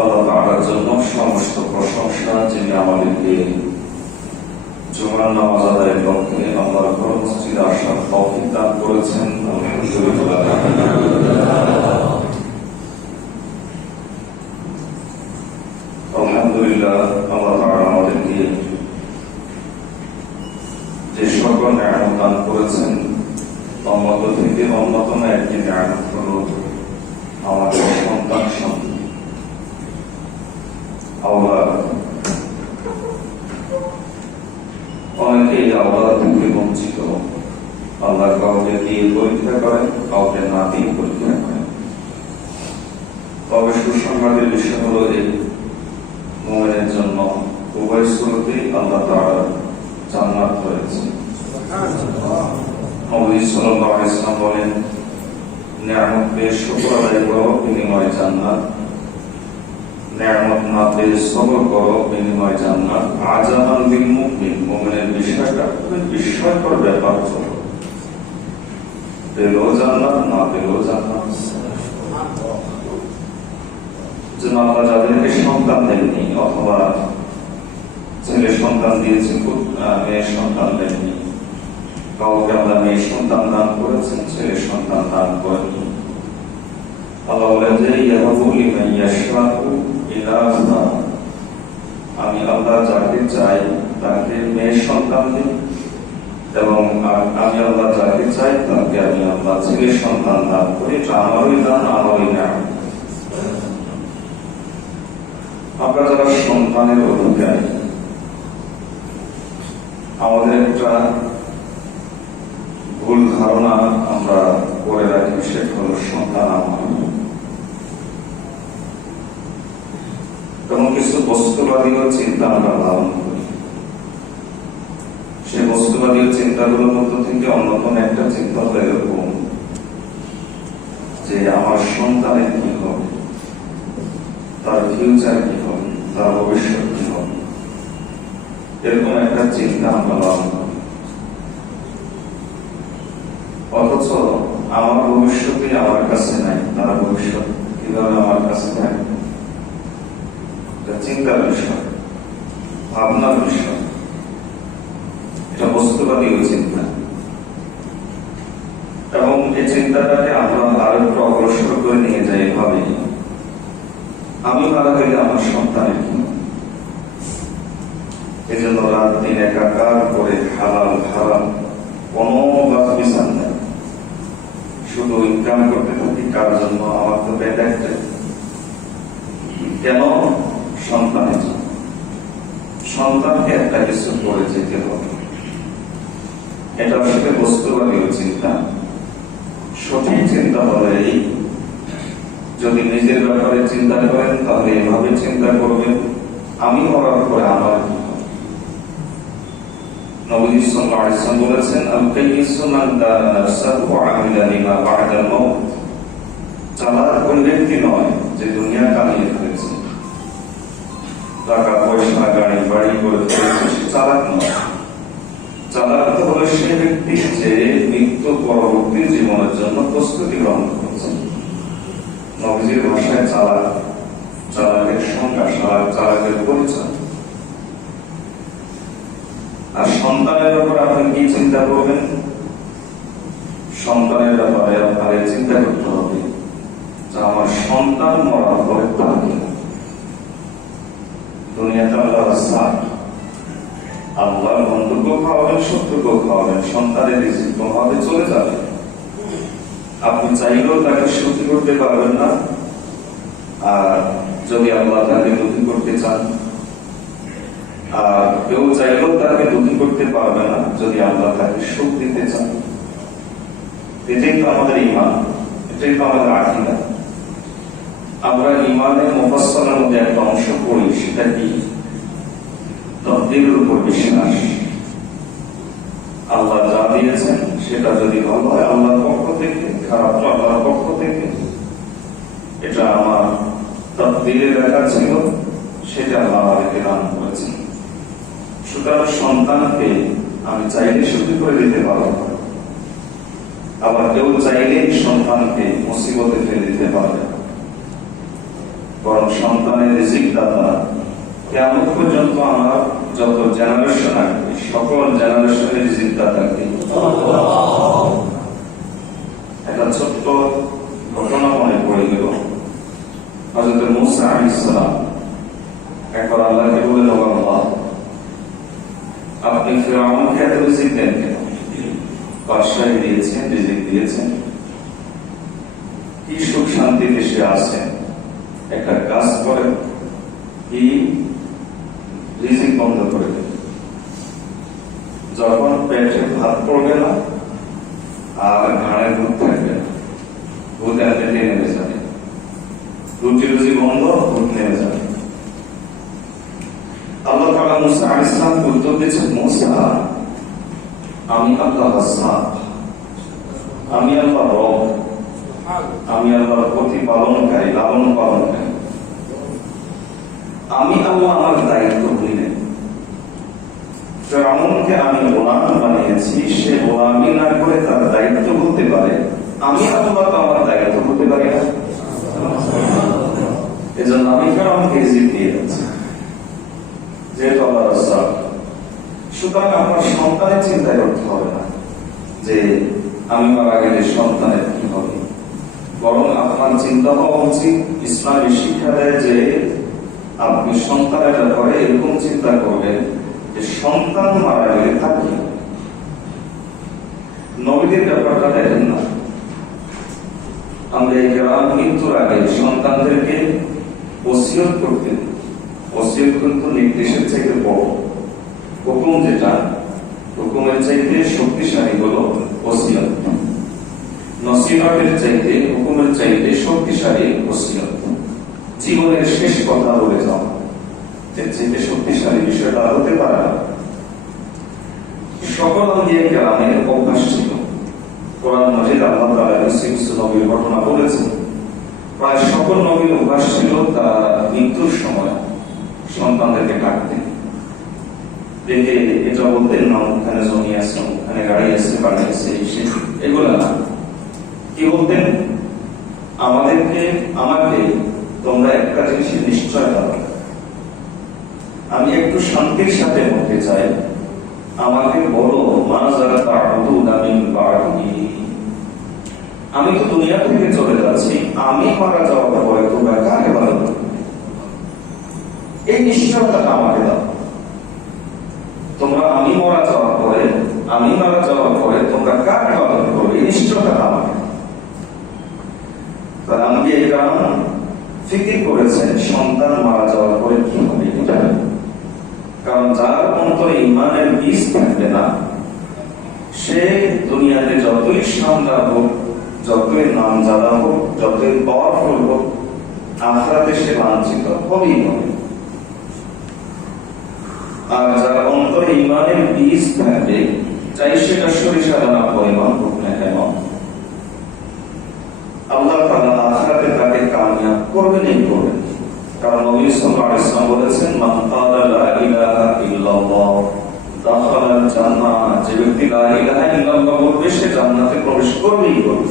আল্লাহ তাআলার জন্য সমস্ত প্রশংসা, যিনি আমাদেরকে জুমার নামাজ আদায়ের লক্ষ্যে আল্লাহর ঘর মসজিদে আসার তৌফিক দান করেছেন। আলহামদুলিল্লাহ, আল্লাহ তাআলা আমাদেরকে যে সকল নিয়ামত দান করেছেন তার মধ্য থেকে অন্যতম একটি নিয়ামত হলো আমাদের সন্তান সন্ততি। অনেকেই আল্লাহ থেকে বঞ্চিত। আল্লাহ কাউকে দিয়ে পরীক্ষা করেন, কাউকে না দিয়ে পরীক্ষা করেন। তবে সুসংবাদের বিষয় হলো এই মুমিনের জন্য উভয় স্তরতেই আল্লাহ তাআলা জান্নাত রয়েছে। নবী সাল্লাল্লাহু আলাইহি ওয়াসাল্লাম বলেন, নিয়ামত পেয়ে শুকর আদায় করো, বিনিময়ে জান্নাত। নিয়ামত না পেয়ে সবর করো, বিনিময়ে জান্নাত। আজামান বিল মুমিন, মুমিনের বিষয়টা খুবই বিস্ময়কর ব্যাপার ছিল। পেলেও জান্নাত, না পেলেও জান্নাত। যেন আমরা যাদেরকে সন্তান দেননি, অথবা ছেলে সন্তান দিয়েছেন, মেয়ের সন্তান দেননি, কাউকে আমরা মেয়ে সন্তান দান করেছেন, ছেলে সন্তান দান করেননি। আল্লাহ বলেন যে ইয়াহাবু লিমান ইয়াশাউ ইনাসা, আমি আল্লাহ যাকে চাই তাকে মেয়ে সন্তান দিই, এবং আমি আল্লাহ যাকে চাই তাকে আমি আল্লাহ ছেলে সন্তান দান করি। এটা আমারই দান, আমারই নিয়ামত। আমরা যারা সন্তানের অধিকারী, আমাদের একটা ভুল ধারণা আমরা করে রাখি, সেটা হলো সন্তান আমার। তেমন কিছু বস্তুবাদীয় চিন্তা আমরা লালন করি। সে বস্তুবাদীয় চিন্তাগুলোর মধ্যে থেকে অন্যতম একটা চিন্তা হলো এরকম যে আমার সন্তানের কি হবে, তার ফিউচার কি হবে, তার ভবিষ্যৎ কি হবে, এরকম একটা চিন্তা আমরা লালন করি। অথচ আমার ভবিষ্যৎই আমার কাছে নাই, তার ভবিষ্যৎ কিভাবে আমার কাছে থাকবে, এটা চিন্তার বিষয়, ভাবনার বিষয়। এটা বস্তুবাদীয় চিন্তা, এবং এই চিন্তাটাকে আমরা আরো একটু অগ্রসর করে নিয়ে যাই এভাবে, আমি মারা গেলে আমার সন্তানের কি। এই জন্য রাত দিন একাকার করে হালাল হারাম কোনো বাদ বিচার নেই, শুধু ইনকাম করতে থাকি। কার জন্য? আমার তো পেট একটাই। কেন? সন্তানের জন্য। সন্তানকে একটা কিছু করে যেতে হবে। এটা আসলে বস্তুবাদীয় চিন্তা। সঠিক চিন্তা হলো এই, যদি নিজের ব্যাপারে চিন্তা করেন তাহলে এভাবে চিন্তা করবেন, আমি মরার পরে আমার কি হবে। নবী সাল্লাল্লাহু আলাইহি ওয়াসাল্লাম বলেছেন, আল-কাইয়িসু মান দানা নাফসাহু ওয়া আমিলা লিমা বা'দাল মাউত। চালাক কোন ব্যক্তি নয় যে দুনিয়া কামিয়ে ফেলেছে, টাকা পয়সা গাড়ি বাড়ি করে ফেলেছে, সে চালাক নয়। চালাক তো হলো সে ব্যক্তি যে মৃত্যু পরবর্তী জীবনের জন্য প্রস্তুতি গ্রহণ করছে। নবীজির ভাষায় চালাক, চালাকের সংজ্ঞা, চালাকের পরিচয়। আর সন্তানের ব্যাপারে আপনি কি চিন্তা করবেন? সন্তানের ব্যাপারে আপনাকে চিন্তা করতে হবে যে আমার সন্তান মরার পরে তার কি। দুনিয়াতে আল্লাহ রাস্তা, আল্লাহর বন্ধুকে খাওয়াবেন, শত্রুকে খাওয়াবেন, সন্তানের রিজিক কোনোভাবে চলে যাবে। আপনি চাইলেও তাকে সুখী করতে পারবেন না, আর যদি আল্লাহ তাকে দুঃখী করতে চান, আর কেউ চাইলেও তাকে দুঃখী করতে পারবে না যদি আল্লাহ তাকে সুখ দিতে চান। এটাই তো আমাদের ঈমান, এটাই তো আমাদের আকীদা। আমরা ঈমানের মুফাসসালের মধ্যে একটা অংশ পড়ি, সেটা কি? তাকদীরের উপর বিশ্বাস। আল্লাহ যা দিয়েছেন সেটা যদি ভালো হয় আল্লাহর পক্ষ থেকে, খারাপ আল্লাহর পক্ষ থেকে। এটা আমার তাকদীরে লেখা ছিল, সেটা আল্লাহ আমাকে দান করেছেন। সুতরাং সন্তানকে আমি চাইলে সুখী করে দিতে পারবো, আবার কেউ চাইলে সন্তানকে মুসিবতে ফেলে দিতে পারবে। বরং সন্তানের রিজিক দাতা কিয়ামত পর্যন্ত আমার যত জেনারেশন আসবে সকল জেনারেশনের রিজিক দাতাকে একটা ছোট্ট ঘটনা মনে পড়ে গেল। হযরত মূসা আলাইহিস সালাম একবার আল্লাহকে বললেন, ও আল্লাহ, আপনি ফিরআউনকে এত রিজিক দেন কেন? বাদশাহী দিয়েছেন, রিজিক দিয়েছেন, কি সুখ শান্তিতে সে আছে, একটা কাজ করে কি রিজিক বন্ধ করে দেবে। যখন পেটে ভাত পড়বে না আর ঘাড়ে দুধ থাকবে না, দুধ এতে নেমে যাবে, রুটি রুজি বন্ধ, দুধ নেমে যাবে। আল্লাহ তাআলা মূসা আলাইহিস সালামকে উত্তর দিয়েছেন, মূসা, আমি আল্লাহ রাজ্জাক, আমি আল্লাহ রব, আমি আল্লাহর প্রতিপালনকারী, লালন পালনকারী। আমি আল্লাহ আমার দায়িত্ব ভুলিনি। ফিরআউনকে আমি গোলাম বানিয়েছি, সে গোলামি না করে তার দায়িত্ব ভুলতে পারে, আমি আল্লাহ তো আমার দায়িত্ব ভুলতে পারি না। এজন্য আমি ফিরআউনকে রিজিক দিয়ে যাচ্ছি, যেহেতু আল্লাহ রাজ্জাক। সুতরাং আমার সন্তানের চিন্তায় করতে হবে না যে আমি মারা গেলে সন্তানের কি হবে, বরং আপনার চিন্তা হওয়া উচিত, ইসলামী শিক্ষা দেয় যে আপনি সন্তানের ব্যাপারে এরকম চিন্তা করবেন যে সন্তান মারা গেলে থাকি। নবীদের ব্যাপারটা দেখেন না, আমরা মৃত্যুর আগে সন্তানদেরকে ওসিয়ত করতেন। ওসিয়ত কিন্তু নির্দেশের চাইতে বড়, হুকুম যেটা, হুকুমের চাইতে শক্তিশালী হলো ওসিয়ত। নসিহতের চাইতে, হুকুমের চাইতে শক্তিশালী ওসিয়ত। জীবনের শেষ কথা বলে যাওয়া, এর চাইতে শক্তিশালী বিষয়টা হতে পারে না। সকল আম্বিয়া কেরামের অভ্যাস ছিল। কোরআন মাজিদ আল্লাহ তাআলা কিছু নবীর ঘটনা বলেছেন। প্রায় সকল নবীর অভ্যাস ছিল তারা মৃত্যুর সময় সন্তানদেরকে ডাকতেন, দেখে এটা বলতেন না ওখানে জমি আছে, ওখানে গাড়ি আছে, বাড়ি আছে, এগুলো না। কি বলতেন? আমাকে তোমরা একটা জিনিসের নিশ্চয় দাও, আমি একটু শান্তির সাথে মরতে চাই, আমাকে বলো মা যারা তা'বুদুনা মিন বা'দি। আমি তো দুনিয়া থেকে চলে যাচ্ছি, আমি মারা যাওয়ার পরে তোমরা কাকে ইবাদত করবে? এই নিশ্চয়তা আমাকে দাও। তোমরা আমি মারা যাওয়ার পরে তোমরা কাকে ইবাদত করবে, এই নিশ্চয়তা আমাকে। তার আম্বিয়া কিরাম ফিকির করেছেন সন্তান মারা যাওয়ার পরে কি হবে এটা, কারণ যার অন্তরে ঈমানের বীজ থাকবে না, সে দুনিয়াতে যতই শানদার হোক, যতই নামজাদা হোক, যতই পাওয়ারফুল হোক, আখিরাতে সে লাঞ্ছিত হবেই হবে। আর যার অন্তরে ঈমানের বীজ থাকবে, চাই সেটা সরিষা দানা পরিমাণ হোক না কেন, আল্লাহ তাআলা আখিরাতে তাকে কামিয়াব করবেনই করবেন। কারণ নবী সাল্লাল্লাহু আলাইহি ওয়াসাল্লাম বলেছেন, মান ক্বালা লা ইলাহা ইল্লাল্লাহ দাখালাল জান্নাহ। যে ব্যক্তি লা ইলাহা ইল্লাল্লাহ বলবে সে জান্নাতে প্রবেশ করবেই করবে।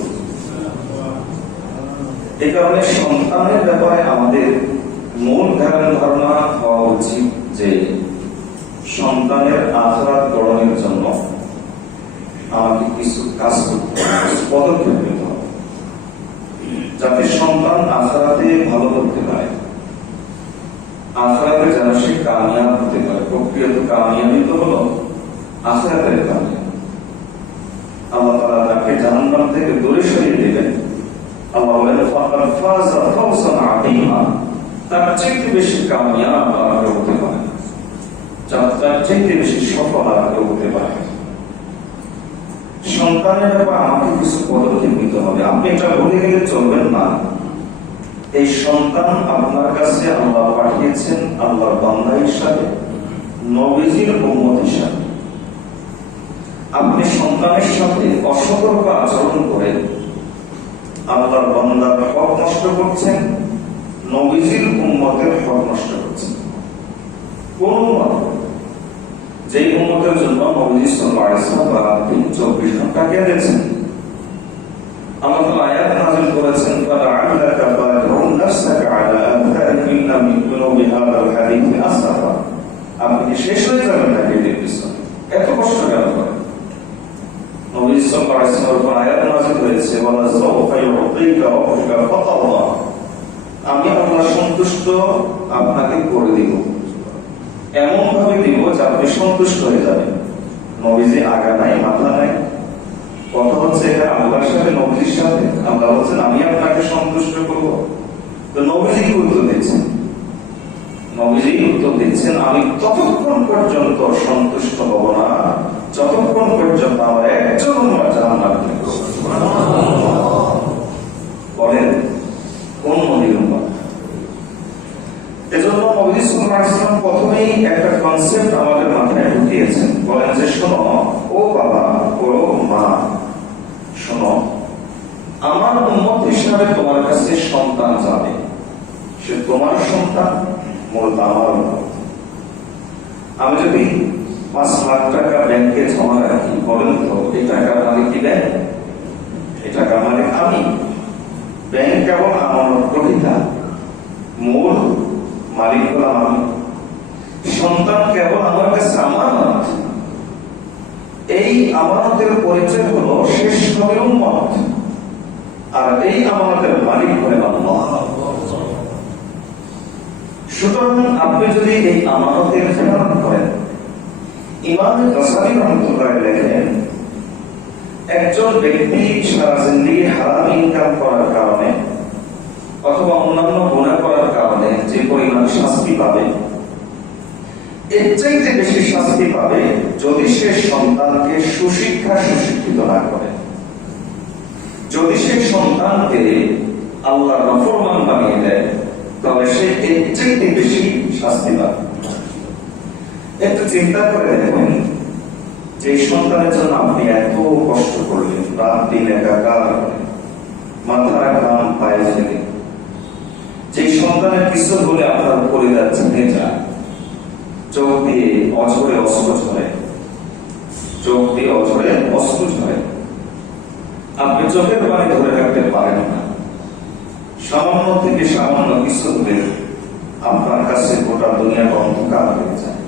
এই কারণে সন্তানের ব্যাপারে আমাদের মূল ধারণা হওয়া উচিত যে সন্তানের আখিরাত গড়নের জন্য আমাকে কিছু কাজ করতে হবে, কিছু পদক্ষেপ নিতে হবে, যাতে সন্তান আখিরাতে ভালো করতে পারে, আখিরাতে যেন সে কামিয়াব হতে পারে। প্রকৃত কামিয়াবি তো হলো আখিরাতের কামিয়াব। আল্লাহ তাআলা তাকে জাহান্নাম থেকে দূরে সরিয়ে দিবেন। আল্লাহ বলেন, ফাকাদ ফাযা ফাওজান আযীমা। তার চাইতে বেশি কামিয়াব আর কেউ হতে পারে না, তার চাইতে বেশি সফল আর কেউ হতে পারে না। সন্তানের ব্যাপারে আমাকে কিছু পদক্ষেপ নিতে হবে। আপনি এটা ভুলে গেলে চলবেন না। এই সন্তান আপনার কাছে আল্লাহ পাঠিয়েছেন আল্লাহর বান্দা হিসাবে, নবীজির উম্মত হিসাবে। আপনি সন্তানের সাথে অসতর্ক আচরণ করে আল্লাহর বান্দার হক নষ্ট করছেন, নবীজির উম্মতের হক নষ্ট করছেন। কোন উম্মত? যেই উম্মতের জন্য নবীজি সাল্লাল্লাহু আলাইহি ওয়াসাল্লাম 24 ঘন্টা কেঁদেছেন। আল্লাহ তাআলা আয়াত নাযিল করেছেন, ফালাআল্লাকা বাকিউন নাফসাকা আলা আযারিহিম শেষ হয়ে যাবেন না বিবির পিছনে, এত কষ্ট কেন করেন? নবী সাল্লাল্লাহু আলাইহি ওয়াসাল্লামের উপর আয়াত নাযিল হয়েছে, ওয়ালা সাওফা ইউতিকা রাব্বুকা ফাতারদা, আমি আল্লাহ সন্তুষ্ট আপনাকে করে দিব, এমন ভাবে দিব যে আপনি সন্তুষ্ট হয়ে যাবেন। নবীজি আগা নাই মাথা নাই, কথা হচ্ছে এটা আল্লাহর সাথে নবীর সাথে। আল্লাহ বলছেন আমি আপনাকে সন্তুষ্ট করব, তো নবীজি উত্তর দিচ্ছেন, নবীজি উত্তর দিচ্ছেন আমি ততক্ষণ পর্যন্ত সন্তুষ্ট হব না যতক্ষণ পর্যন্ত আমার একজন উম্মত জান্নাত লাভ করবে। বলেন কোন নবীর উম্মত? এজন্য নবী সাল্লাল্লাহু আলাইহি ওয়াসাল্লাম প্রথমেই একটা কনসেপ্ট আমাদের মাথায় ঢুকিয়েছেন। বলেন যে শোনো ও বাবা, ও মা, শোনো, আমার উম্মত হিসাবে তোমার কাছে সন্তান যাবে, সে তোমার সন্তান, মূলত আমার উম্মত। আমি যদি 5 লাখ টাকা ব্যাংকে জমা রাখি, বলেন তো এই টাকার মালিক কি ব্যাংক? এই টাকার মালিক আমি। ব্যাংক কেবল আমার গ্রহীতা, মূল মালিক হলাম আমি। সন্তান কেবল আমার কাছে আমানত। এই আমানতের পরিচয় হলো শেষ নবীর উম্মত, আর এই আমানতের মালিক হলেন আল্লাহ। সুতরাং আপনি যদি এই আমানতের খেয়াল করেন, ইমাম গাসালি রাহমাতুল্লাহ লেখেন, একজন ব্যক্তি সারা জিন্দেগি হারাম ইনকাম করার কারণে অথবা অন্যান্য গুনাহ করার কারণে যে পরিমাণ শাস্তি পাবে, এর চাইতে বেশি শাস্তি পাবে যদি সে সন্তানকে সুশিক্ষিত না করে, যদি সে সন্তানকে আল্লাহর নাফরমান বানিয়ে দেয়, তবে সে এর চাইতে বেশি শাস্তি পাবে। একটু চিন্তা করে দেখুন, যে সন্তানের জন্য আপনি এত কষ্ট করলেন, রাত দিন একাকার মাথার ঘাম পায়ে ফেলে, যে সন্তানের কিছু হলে আপনার পরিবার ছেড়ে যায়, চোখ দিয়ে অঝরে অস্ত্র ঝরে, চোখ দিয়ে অঝরে অস্ত্র ঝরে, আপনি চোখের পানি ধরে রাখতে পারেন না, সামান্য থেকে সামান্য কিছু হলে আপনার কাছে গোটা দুনিয়াটা অন্ধকার হয়ে যায়।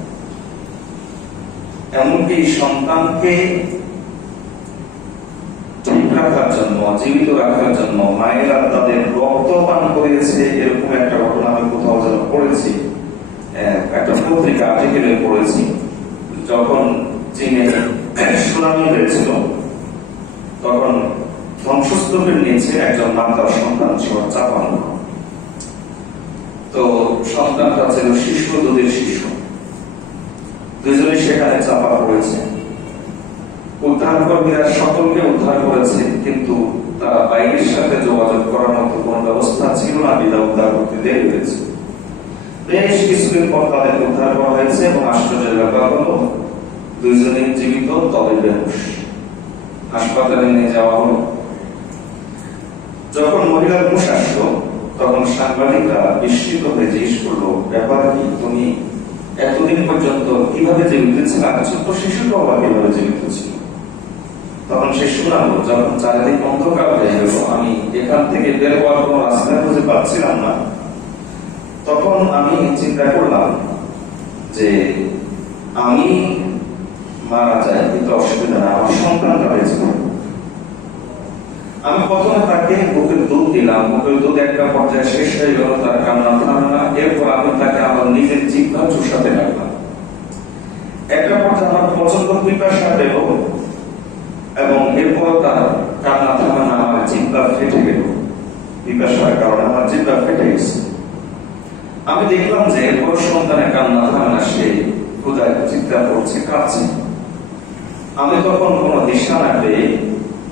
এমনকি সন্তানকে ঠিক রাখার জন্য, জীবিত রাখার জন্য মায়েরা তাদের রক্ত পান করেছে, এরকম একটা ঘটনা আমি কোথাও যেন পড়েছি, একটা পত্রিকা আর্টিকেলে পড়েছি। যখন চীনে সুনামি হয়েছিল, তখন ধ্বংসস্তূপের নিচে একজন মাতার সন্তান ছিল চাপানো। তো সন্তানটা ছিল শিশু, দুধের শিশু, দুজনে সেখানে চাপা পড়েছে। উদ্ধার কর্মীরা সকলকে উদ্ধার করেছে, কিন্তু তারা বাইরের সাথে যোগাযোগ করার মতো কোন ব্যবস্থা ছিল না, বিধা উদ্ধার করতে দেরি হয়েছে। বেশ কিছুদিন পর তাদের উদ্ধার করা হয়েছে এবং আশ্চর্যের ব্যাপার হলো দুইজনে জীবিত, তবে বেহুশ। হাসপাতালে নিয়ে যাওয়া হলো। যখন মহিলার হুঁশ আসলো, তখন সাংবাদিকরা বিস্মিত হয়ে জিজ্ঞেস করলো, ব্যাপার কি, তুমি এতদিন পর্যন্ত কিভাবে জীবিত ছিল? ছোট্ট শিশুটাও বা কিভাবে জীবিত ছিল? তখন সে শোনালো, যখন চারিদিক অন্ধকার হয়ে গেল, আমি এখান থেকে বের হওয়ার কোনো রাস্তা খুঁজে পাচ্ছিলাম না, তখন আমি চিন্তা করলাম যে আমি মারা যায় কিন্তু অসুবিধা না, আমার সন্তানটা বেঁচে যাবে। আমি প্রথমে তাকে বুকের দুধ দিলাম, বুকের দুধ একটা পর্যায়ে শেষ হয়ে গেল, তার কান্না থামে না। এরপর আমি তাকে আমার নিজের জিহ্বা চুষাতে লাগলাম। একটা পর্যায়ে আমার প্রচন্ড পিপাসা পেল এবং এরপর তার কান্না থামে না, আমার জিহ্বা ফেটে গেল। পিপাসার কারণে আমার জিহ্বা ফেটে গেছে। আমি দেখলাম যে এরপর সন্তানের কান্না থামে না, সে ক্ষুধায় চিৎকার করছে, কাঁদছে। আমি তখন কোনো দিশা না পেয়ে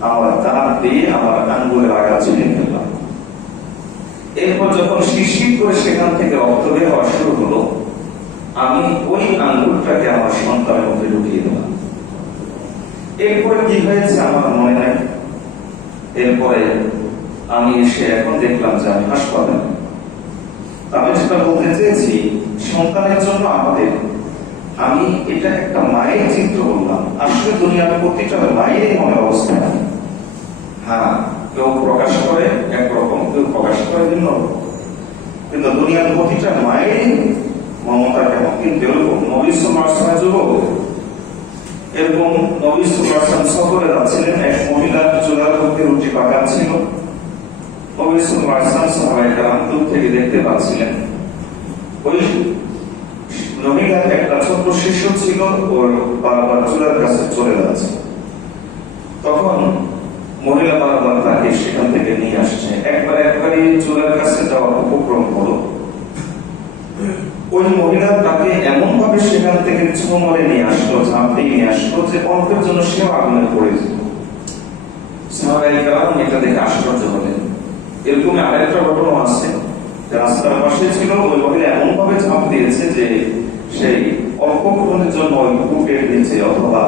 আমার দাঁত দিয়ে আমার আঙ্গুলের আঘাত ছিঁড়ে ফেললাম। এরপর যখন শিরশির করে সেখান থেকে রক্ত বের হওয়া শুরু হলো, আমি ওই আঙ্গুলটাকে আমার সন্তানের মধ্যে ঢুকিয়ে দিলাম। এরপরে কি হয়েছে আমার মনে নাই। এরপরে আমি এসে এখন দেখলাম যে আমি হাসপাতালে। আমি যেটা বলতে চেয়েছি, সন্তানের জন্য আমাদের, আমি এটা একটা মায়ের চিত্র বললাম, আসলে দুনিয়ার প্রতিটা মায়ের মনে অবস্থা। হ্যাঁ, কেউ প্রকাশ করে একরকম, কেউ প্রকাশ করে ভিন্ন, কিন্তু দুনিয়ার প্রতিটা মায়ের মমতা কেমন। কিন্তু নবী সাল্লাল্লাহু আলাইহি এরকম নবী সাল্লাল্লাহু আলাইহি ওয়াসাল্লাম সফরে যাচ্ছিলেন, এক মহিলা চুলার মধ্যে রুটি পাকাচ্ছিল। নবী সাল্লাল্লাহু আলাইহি ওয়াসাল্লাম সাহাবায়ে কেরাম দূর থেকে দেখতে পাচ্ছিলেন। ওই মহিলার একটা ছোট্ট শিশু ছিল, ওর বারবার চুলার কাছে চলে যাচ্ছে। তখন মহিলা বারবার তাকে সেখান থেকে নিয়ে আসছে। একবারই চুলার কাছে যাওয়ার উপক্রম হলো। ওই মহিলা তাকে এমন ভাবে সেখান থেকে ছোঁমরে নিয়ে আসলো, ঝাঁপিয়ে নিয়ে আসলো যে অল্পের জন্য সেও আগুনে পড়ে যেত। সাহাবায়ে কেরাম এটা দেখে আশ্চর্য হলেন। এরকম আরেকটা ঘটনা আছে, রাস্তার পাশে ছিল, ওই মহিলা এমন ভাবে ঝাঁপ দিয়েছে যে সেই অল্পক্ষণের জন্য ওই বুকের নিচে অথবা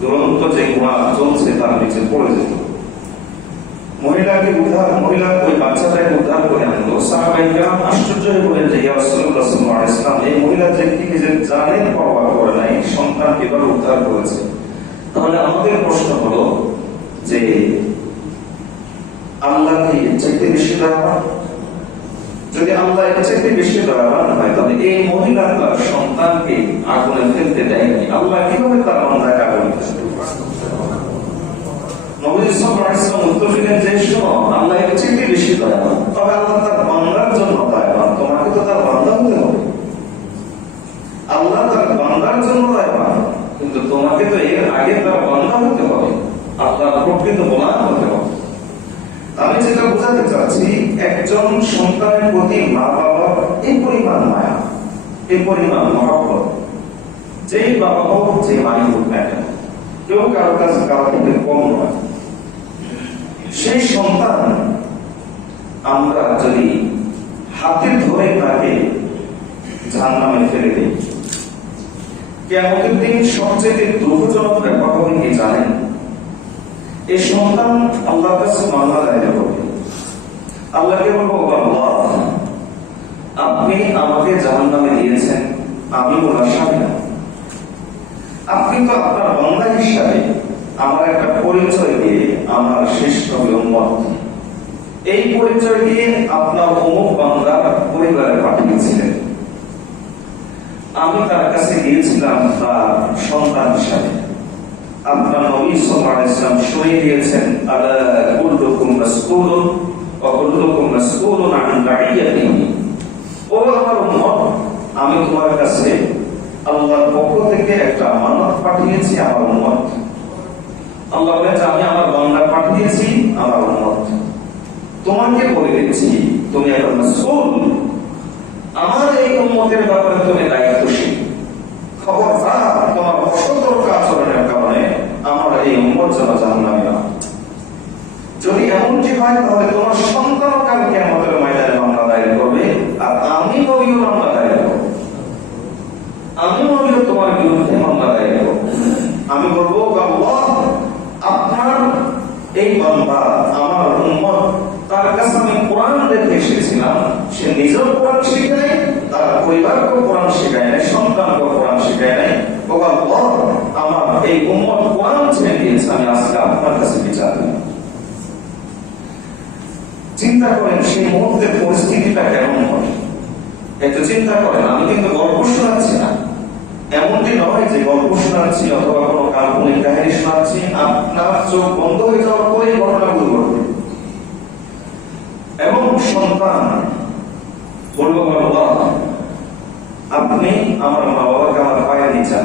দুরন্ত যে ঘোড়া চলছে তার নিচে পড়ে যেত। মহিলা ওই বাচ্চাটাকে উদ্ধার করে আনলো। সাহাবায়ে কেরাম আশ্চর্য হয়ে বললেন যে ইয়া রাসূলুল্লাহ সাল্লাল্লাহু আলাইহি ওয়াসাল্লাম, এই মহিলা যে নিজের জানের পরোয়া করে নাই, সন্তান কিভাবে উদ্ধার করেছে? তাহলে আমাদের প্রশ্ন হলো যে আল্লাহ কি এর চাইতে বেশি দয়াবান? যদি আল্লাহ এর চাইতে বেশি দয়াবান হয়, তাহলে এই মহিলা তার সন্তানকে আগুনে ফেলতে দেয়নি, আল্লাহ কিভাবে তার বান্দাকে আগুনে ফেলতে? নবী সাল্লাল্লাহু আলাইহি ওয়াসাল্লাম উত্তর দিলেন যে শোনো, আল্লাহ এর চাইতে বেশি দয়াবান, তবে আল্লাহ তার বান্দার জন্য দয়াবান, তোমাকে তো তার বান্দা হতে হবে। আল্লাহ তার বান্দার জন্য দয়াবান, কিন্তু তোমাকে তো এর আগে তার বান্দা হতে হবে, আল্লাহর প্রকৃত গোলাম হতে হবে। আমি যেটা বোঝাতে চাচ্ছি, একজন সন্তানের প্রতি মা বাবার এই পরিমাণ মায়া, এই পরিমাণ মহব্বত, যেই বাবা হোক যে মাই হোক না কেন, কেউ কারো কাছে কারো থেকে কম নয়। সেই সন্তান আমরা যদি হাতে ধরে তাকে জাহান্নামে ফেলে দিই, কিয়ামতের দিন সবচেয়ে দুঃখজনক ব্যাপার হবে কি জানেন? এই সন্তান আল্লাহর কাছে মামলা দায়ের করবে। আল্লাহকে বলবো, আল্লাহ আপনি আমাকে জাহান্নামে দিয়েছেন, আমি ওনার স্বামী না। আপনি তো আপনার বান্দা হিসাবে আমার একটা পরিচয় দিয়ে আমার শেষ নবী উম্মত, এই পরিচয় দিয়ে আপনার অমুক বান্দার পরিবারে পাঠিয়েছিলেন। আমি তার কাছে গিয়েছিলাম তার সন্তান হিসাবে। আপনার নবী সাল্লাল্লাহু আলাইহি ওয়াসাল্লাম শুনিয়ে দিয়েছেন, আলা কুল্লুকুম মাসউলুন ওয়া কুল্লুকুম মাসউলুন আন রাইয়াতিহি। ও আমার উম্মত, আমি তোমার কাছে আল্লাহর পক্ষ থেকে একটা আমানত পাঠিয়েছি, আমার উম্মত। আল্লাহ বলেন যে আমি আমার বান্দা পাঠিয়েছি, আমার উম্মত। তোমাকে বলে দিচ্ছি, তুমি এখন মাসউল, আমার এই উম্মতের ব্যাপারে তুমি দায়িত্বশীল। খবরদার, তোমার অসতর্ক আচরণের কারণে আমার এই উম্মত যেন জাহান্নামে না। যদি এমনটি হয়, তাহলে তোমার সন্তানও কাল কিয়ামতের ময়দানে মামলা দায়ের করবে, আর আমি নবীও মামলা দায়ের করব। আমি নবীও তোমার বিরুদ্ধে মামলা দায়ের করব। আমি বলবো, আল্লাহ আপনার এই বান্দা আমার উম্মত, তার কাছে আমি কোরআন রেখে এসেছিলাম, সে নিজেও কোরআন শিখে নাই, তার পরিবারকেও কোরআন শিখায় নাই, সন্তানকেও কোরআন শিখায় নাই। ও আল্লাহ, আমার এই উম্মত কোরআন ছেড়ে দিয়েছে, আমি আজকে আপনার কাছে বিচার দিই। চিন্তা করেন সেই মুহূর্তের পরিস্থিতিটা কেমন হবে, একটু চিন্তা করেন। আমি কিন্তু গল্প শোনাচ্ছি না, এমনটি নয় যে গল্প শোনাচ্ছি অথবা কোনো কাল্পনিক কাহিনী শোনাচ্ছি, আপনার চোখ বন্ধ হয়ে যাওয়ার পরে ঘটনাগুলো ঘটবে। এবং সন্তান বলবো, আল্লাহ আপনি আমার মা বাবাকে আমার পায়ে নিয়ে,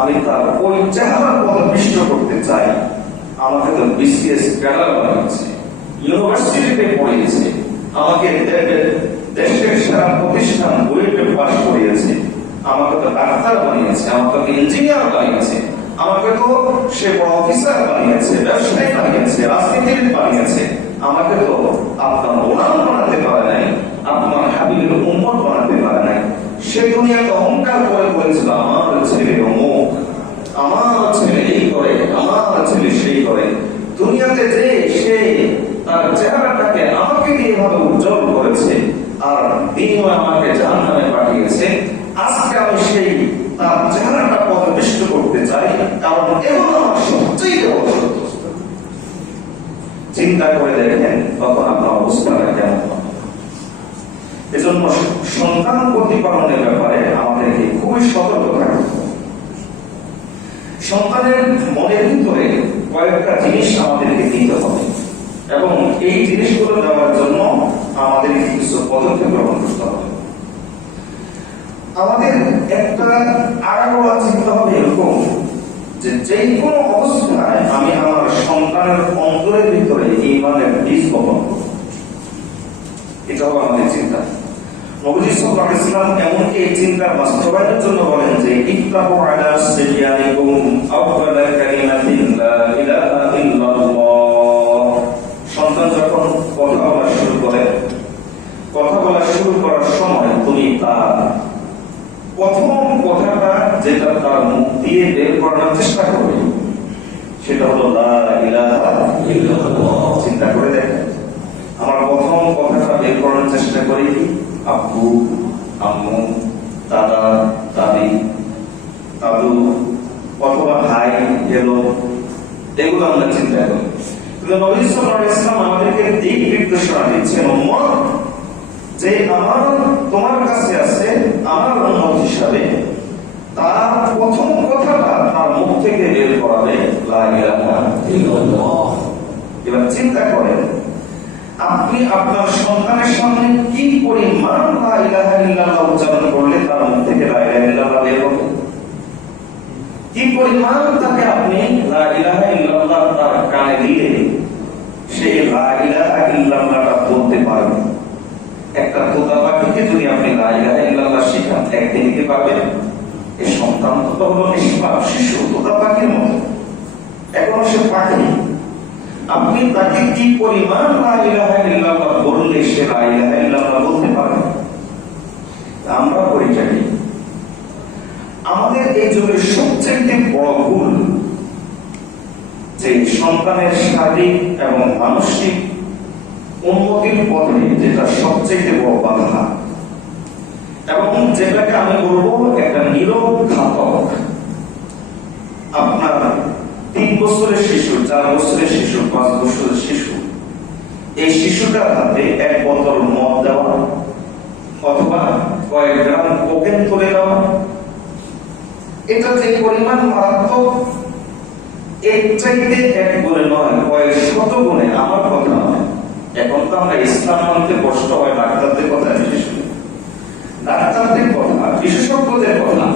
আমি তার ওই চেহারার পথ বিষ্ট করতে চাই। আমাকে তো বিসিএস ক্যাডার বানিয়েছে, ইউনিভার্সিটিতে পড়িয়েছে, আমাকে দেশের সেরা প্রতিষ্ঠান বুয়েটে পাস করিয়েছে, আমাকে তো ডাক্তার বানিয়েছে, আমাকে তো ইঞ্জিনিয়ার বানিয়েছে, আমাকে তো সে বড় অফিসার বানিয়েছে, ব্যবসায়ী বানিয়েছে, রাজনীতিবিদ বানিয়েছে। আমাকে তো আপনার গোলাম বানাতে পারে নাই, আপনার হাবিবের উম্মত বানাতে পারে নাই। সে দুনিয়াতে অহংকার করে বলেছিল, আমার ছেলে অমুক, আমার ছেলে এই করে, আমার ছেলে সেই করে। দুনিয়াতে যে সে তার চেহারাটাকে আমাকে দিয়ে এভাবে উজ্জ্বল করেছে, আর দিনও আমাকে জাহান্নামে পাঠিয়েছে। আজকে আমি সেই তার চেহারাটা পদবিষ্ট করতে চাই, কারণ এমন আমার সবচেয়ে বড় সত্য। চিন্তা করে দেখেন তখন আপনার অবস্থাটা কেমন হবে। এজন্য সন্তান প্রতিপালনের ব্যাপারে আমাদেরকে খুবই সতর্ক থাকতে হবে। সন্তানের মনের ভিতরে কয়েকটা জিনিস আমাদেরকে দিতে হবে এবং এই জিনিসগুলো দেওয়ার জন্য আমাদের কিছু পদক্ষেপ গ্রহণ করতে হবে। আমাদের একটা আগাগোড়া চিন্তা হবে এরকম যে যে কোনো অবস্থায় আমি আমার সন্তানের অন্তরের ভিতরে ঈমানের বীজ বপন করব। এটা হলো আমাদের চিন্তা। নবী সাল্লাল্লাহু আলাইহি ওয়াসাল্লাম এমনকি এই চিন্তার বাস্তবায়নের জন্য বলেন যে ইফতাহু আলা সিবিয়ানিকুম আওয়ালা কালিমাতিন লা ইলাহা ইল্লাল্লাহ। সন্তান যখন কথা বলা শুরু করে, কথা বলা শুরু করার সময় তুমি তার প্রথম কথাটা যেটা তার মুখ দিয়ে বের করার চেষ্টা করবে সেটা হলো লা ইলাহা ইল্লাল্লাহ। চিন্তা করে দেখেন, আমার প্রথম কথাটা বের করার চেষ্টা করি কি আব্বু, আম্মু, দাদা, দাদি, দাদু অথবা ভাই, হ্যালো, এগুলো আমরা চিন্তা করি। কিন্তু নবী সাল্লাল্লাহু আলাইহি ওয়াসাল্লাম আমাদেরকে দিক নির্দেশনা দিচ্ছেন, উম্মত যে আমার তোমার কাছে আছে আমার উম্মত হিসাবে, তার প্রথম কথাটা তার মুখ থেকে বের করাবে লা ইলাহা ইল্লাল্লাহ। এবার চিন্তা করেন, আপনি আপনার সন্তানের সামনে কি পরিমাণ লা ইলাহা ইল্লাল্লাহ উচ্চারণ করলে তার মুখ থেকে লা ইলাহা ইল্লাল্লাহ বের হবে? কি পরিমাণ তাকে আপনি লা ইলাহা ইল্লাল্লাহ তার কানে দিলে সে লা ইলাহা ইল্লাল্লাহটা বলতে পারবে। একটা তোতা পাখিকে যদি আপনি লা ইলাহা ইল্লাল্লাহ শেখান, একদিন কি পারবেন? এই সন্তান তো হলো নিষ্পাপ শিশু, তোতা পাখির মতো, এখন সে পাখি। আপনি তাকে কি পরিমাণ লা ইলাহা ইল্লাল্লাহ বললে সে লা ইলাহা ইল্লাল্লাহ বলতে পারবে? আমরা পরিচয় দিই। আমাদের এই যুগের সবচেয়ে বড় ভুল যে সন্তানের শারীরিক এবং মানসিক উন্নতির পথে যেটা সবচেয়ে বড় বাধা এবং যেটাকে আমি বলবো একটা নীরব ঘাতক। আপনার 3 বছরের শিশু, 4 বছরের শিশু, 5 বছরের শিশু, এই শিশুটার হাতে 1 বোতল মদ দেওয়া অথবা কয়েক গ্রাম কোকেন তুলে দেওয়া, এটা যে পরিমাণ মারাত্মক, এর চাইতে 1 গুণে নয়, কয়েক শত গুণে। আমার কথা নয়, এখন তো আমরা ইসলাম মানতে কষ্ট হয় ডাক্তারদের কথা, ডাক্তারদের কথা, বিশেষজ্ঞদের কথা,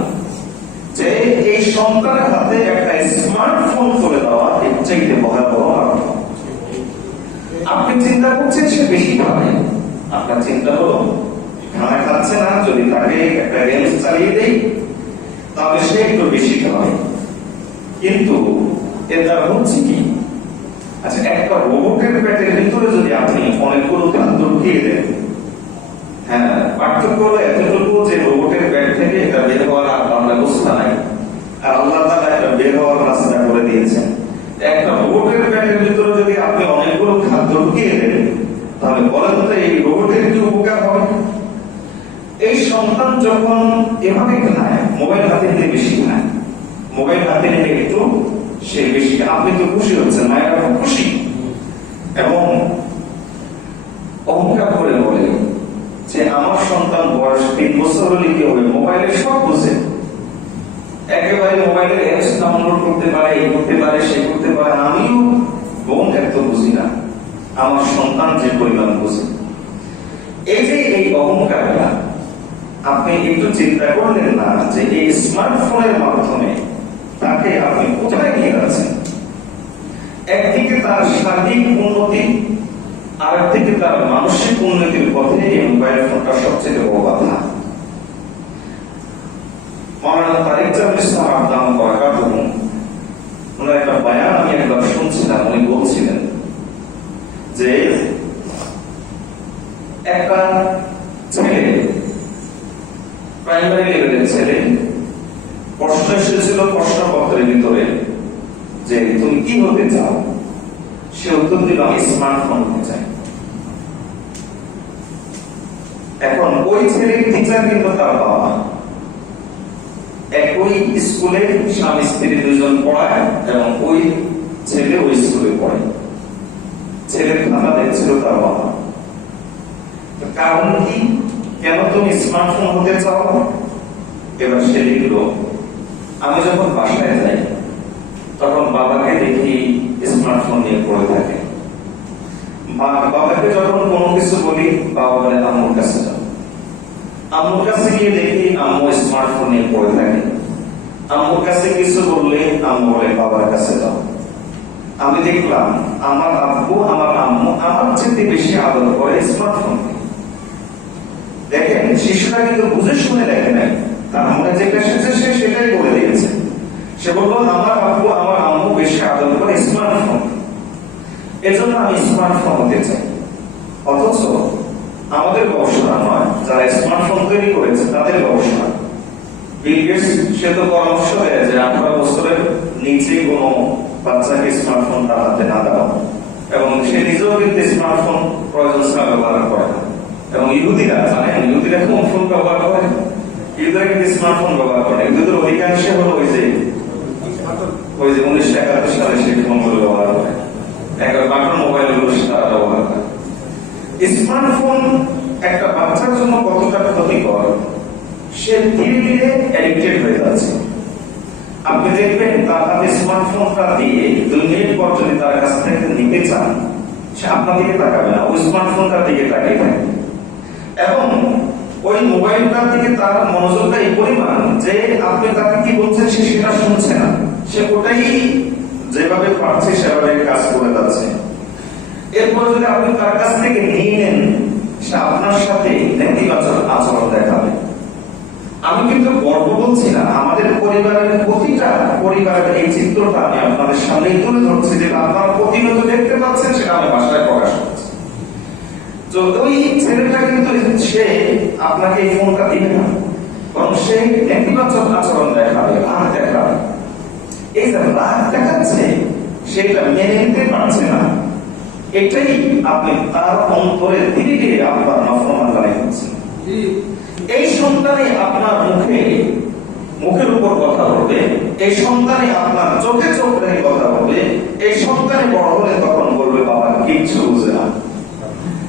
যে এই সন্তানের হাতে একটা স্মার্টফোন তুলে দেওয়া এর চাইতে ভয়াবহ মারাত্মক। আপনি চিন্তা করছেন সে বেশি খাবে, আপনার চিন্তা হলো খানা খাচ্ছে না, যদি তাকে একটা গেমস চালিয়ে দেই তাহলে সে একটু বেশি খাবে। কিন্তু এর দ্বারা হচ্ছে কি? আচ্ছা, একটা রোবটের পেটের ভিতরে যদি আপনি অনেকগুলো খাদ্য ঢুকিয়ে দেন, হ্যাঁ, পার্থক্য হলো এতটুকু যে রোবটের পেট থেকে এটা বের হওয়ার আমরা ব্যবস্থা নাই, আর আল্লাহ তাআলা এটা বের হওয়ার রাস্তা করে দিয়েছেন। একটা রোবটের পেটের ভিতরে যদি আপনি অনেকগুলো খাদ্য ঢুকিয়ে দেন, তাহলে বলেন তো এই রোবটের কি উপকার হবে? এই সন্তান যখন এভাবে খায়, মোবাইল হাতে নিয়ে বেশি খায়, মোবাইল হাতে নিয়ে একটু সে বেশি, আপনি তো খুশি হচ্ছেন, মায়েরা খুব খুশি এবং অহংকার করে বলে যে আমার সন্তান বয়স 3 বছর হলে কি হবে, মোবাইলে সব বুঝে, একেবারে মোবাইলের অ্যাপস ডাউনলোড করতে পারে, এই করতে পারে, সে করতে পারে। আমিও বোন এত বুঝি না, আমার সন্তান যে পরিমাণ বুঝে। এই যে এই অহংকারটা, আপনি একটু চিন্তা করলেন না যে এই স্মার্টফোনের মাধ্যমে তাকে আপনি কোথায় নিয়ে যাচ্ছেন? একদিকে তার শারীরিক উন্নতি, আরেকদিকে তার মানসিক উন্নতির পথে এই মোবাইল ফোনটা সবচেয়ে বড় বাধা। মাওলানা তারিক জামিল ইসলাম আদাম বারাকাতুহু, ওনার একটা বয়ান আমি একবার শুনছিলাম, উনি বলছিলেন যে একটা ছেলে, প্রাইমারি লেভেলের ছেলে, প্রশ্ন এসেছিল প্রশ্নপত্রের ভিতরে যে তুমি কি হতে চাও? সে উত্তর দিল আমি স্মার্টফোন হতে চাই। এখন ওই ছেলের টিচার কিন্তু তার বাবা, একই স্কুলে স্বামী স্ত্রী 2 জন পড়ায় এবং ওই ছেলে ওই স্কুলে পড়ে। ছেলের খাতা দেখছিল তার বাবা। কারণ কি? কেন তুমি স্মার্টফোন হতে চাও? এবার সে লিখলো, আমি যখন বাসায় যাই তখন বাবাকে দেখি স্মার্টফোন নিয়ে পড়ে থাকে। বাবাকে যখন কোনো কিছু বলি, বাবা বলে আম্মুর কাছে যাও। আম্মুর কাছে গিয়ে দেখি আম্মু স্মার্টফোন নিয়ে পড়ে থাকে। আম্মুর কাছে কিছু বললে আম্মু বলে বাবার কাছে যাও। আমি দেখলাম আমার আব্বু আমার আম্মু আমার চেয়ে বেশি আদর করে স্মার্টফোন। দেখেন, শিশুরা কিন্তু বুঝে শুনে দেখে নাই, তার মনে যেটা এসেছে সে সেটাই বলে দিয়েছে। সে বললো আমার আব্বু আমার আম্মু বেশি আদর করে স্মার্টফোন, এজন্য আমি স্মার্টফোন হতে চাই। অথচ আমাদের গবেষণা নয়, যারা স্মার্টফোন তৈরি করেছে তাদের গবেষণা। বিল গেটস সে তো পরামর্শ দেয় যে 18 বছরের নিচে কোনো বাচ্চাকে স্মার্টফোন তার হাতে না দেওয়া, এবং সে নিজেও কিন্তু স্মার্টফোন প্রয়োজন ছাড়া ব্যবহার করে না। এবং ইহুদিরা জানেন, ইহুদিরা কোন ফোন ব্যবহার করে? ইহুদিরা কিন্তু স্মার্টফোন ব্যবহার করে। ইহুদিদের অধিকাংশ হলো ওই যে 1971 সালে সেই ফোনগুলো ব্যবহার করে, বাটন মোবাইল গুলো তারা ব্যবহার করে। স্মার্টফোন একটা বাচ্চার জন্য কতটা ক্ষতিকর, সে ধীরে ধীরে অ্যাডিক্টেড হয়ে যাচ্ছে। আপনি দেখবেন তার হাতে স্মার্টফোনটা দিয়ে 2 মিনিট পর যদি তার কাছ থেকে নিতে চান, সে আপনার দিকে তাকাবে না, ওই স্মার্টফোনটার দিকে তাকিয়ে থাকে। এবং ওই মোবাইলটার দিকে তার মনোযোগটা এই পরিমাণ যে আপনি তাকে কি বলছেন সে সেটা শুনছে না, সে ওটাই যেভাবে পারছে সেভাবে কাজ করে যাচ্ছে। এরপর যদি আপনি তার কাছ থেকে নিয়ে নেন, সে আপনার সাথে নেতিবাচক আচরণ দেখাবে। আমি কিন্তু গর্ব বলছি না, আমাদের পরিবারের প্রতিটা পরিবারের এই চিত্রটা আমি আপনাদের সামনে তুলে ধরছি, যেটা আপনারা প্রতিনিয়ত দেখতে পাচ্ছেন, সেটা আমি ভাষায় প্রকাশ করছি। তো ওই ছেলেটা কিন্তু সে আপনাকে এই ফোনটা দিবে না, বরং সে নেতিবাচক আচরণ দেখাবে, রাগ দেখাবে। এই যে রাগ দেখাচ্ছে, সেটা মেনে নিতে পারছে না, এটাই আপনি তার অন্তরে ধীরে ধীরে আপনার নাফরমানদারি করছেন। এই সন্তানে আপনার মুখের উপর কথা বলবে, এই সন্তানে আপনার চোখে চোখ রেখে কথা বলবে, এই সন্তানে বড় হলে তখন বলবে বাবা কিচ্ছু বুঝে না।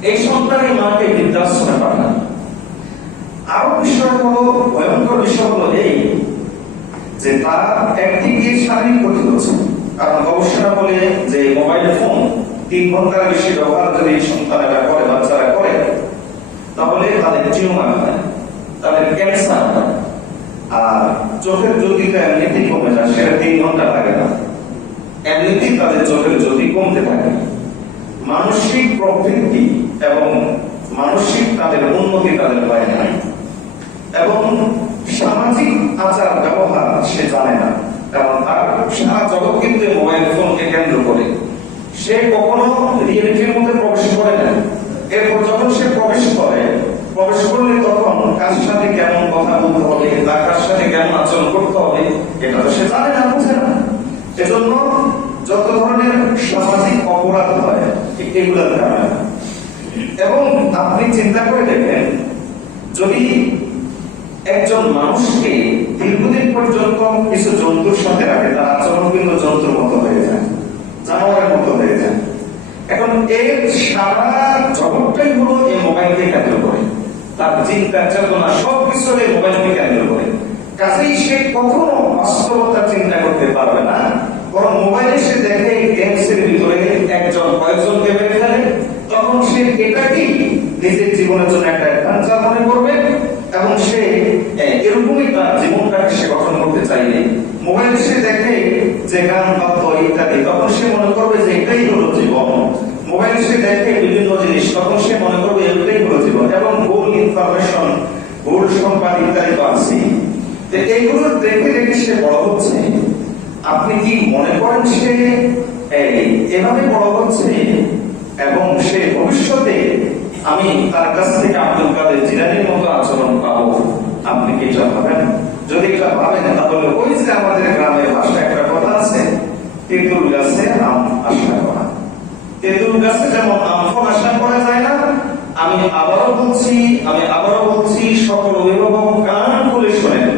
এই সন্তানে মাকে বৃদ্ধাশ্রমে পাঠান। আরো বিষয় হলো, ভয়ঙ্কর বিষয় হলো এই যে তার একদিকে শারীরিক ক্ষতি হচ্ছে। কারণ গবেষণা বলে যে মোবাইল ফোন 3 ঘন্টার বেশি ব্যবহার যদি সন্তানেরা করে, বাচ্চারা করে, তাহলে তাদের টিউমার হয়, তাদের ক্যান্সার হয়। আর চোখের জ্যোতিটা এমনিতেই কমে যায়, সেটা 3 ঘন্টা লাগে না, এমনিতেই তাদের চোখের জ্যোতি কমতে থাকে। মানসিক প্রবৃত্তি এবং মানসিক তাদের উন্নতি তাদের হয় না, এবং সামাজিক আচার ব্যবহার সে জানে না। কারণ তার সারা জগৎ কিন্তু মোবাইল ফোনকে কেন্দ্র করে। সে কখনো রিয়েলিটির মধ্যে প্রবেশ করে না। এরপর যখন সে প্রবেশ করলে তখন কার সাথে কেমন কথা বলতে হবে, তার কার সাথে কেমন আচরণ করতে হবে, এটা তো সে জানে না, বুঝে না। এজন্য যত ধরনের সামাজিক অপরাধ হয় এগুলোর কারণে। এবং আপনি চিন্তা করে দেখেন, যদি একজন মানুষকে দীর্ঘদিন পর্যন্ত কিছু জন্তুর সাথে রাখে, তার আচরণ কিন্তু জন্তুর মতো হয়ে যায়, জানোয়ারের মতো হয়ে যায়। এখন এর সারা জগৎটাই হলো এই মোবাইলকে কেন্দ্র করে, তার চিন্তা চেতনা সবকিছু এই মোবাইলকে কেন্দ্র করে। কাজেই সে কখনো বাস্তবতা চিন্তা করতে পারবে না, বরং মোবাইলে সে দেখে গেমসের ভিতরে একজন কয়েকজনকে মেরে ফেলে, তখন সে এটাকেই নিজের জীবনের জন্য একটা অ্যাডভেঞ্চার মনে করবে, এবং সে এরকমই তার জীবনটাকে সে গঠন করতে চাইবে। মোবাইলে সে দেখে যে গান বাদ্য ইত্যাদি, তখন সে মনে করবে যে এটাই হলো জীবন। মোবাইলে সে দেখে বিভিন্ন জিনিস, তখন সে মনে করবে এটাই হলো জীবন। এবং ভুল ইনফরমেশন, ভুল সংবাদ ইত্যাদি পাচ্ছি, এইগুলো দেখে দেখে সে বড় হচ্ছে। আপনি কি মনে করেন সে এভাবে বড় হচ্ছে এবং সে ভবিষ্যতে আমি তার কাছ থেকে আব্দুল কাদের জিলানীর মতো আচরণ পাবো? আপনি কি এটা ভাবেন? যদি এটা ভাবেন, তাহলে ওই যে আমাদের গ্রামের ভাষায় একটা কথা আছে, তেঁতুল গাছে আম আশা করা। তেঁতুল গাছে যেমন আম ফল আশা করা যায় না, আমি আবারও বলছি সকল অভিভাবক কান খুলে শোনেন,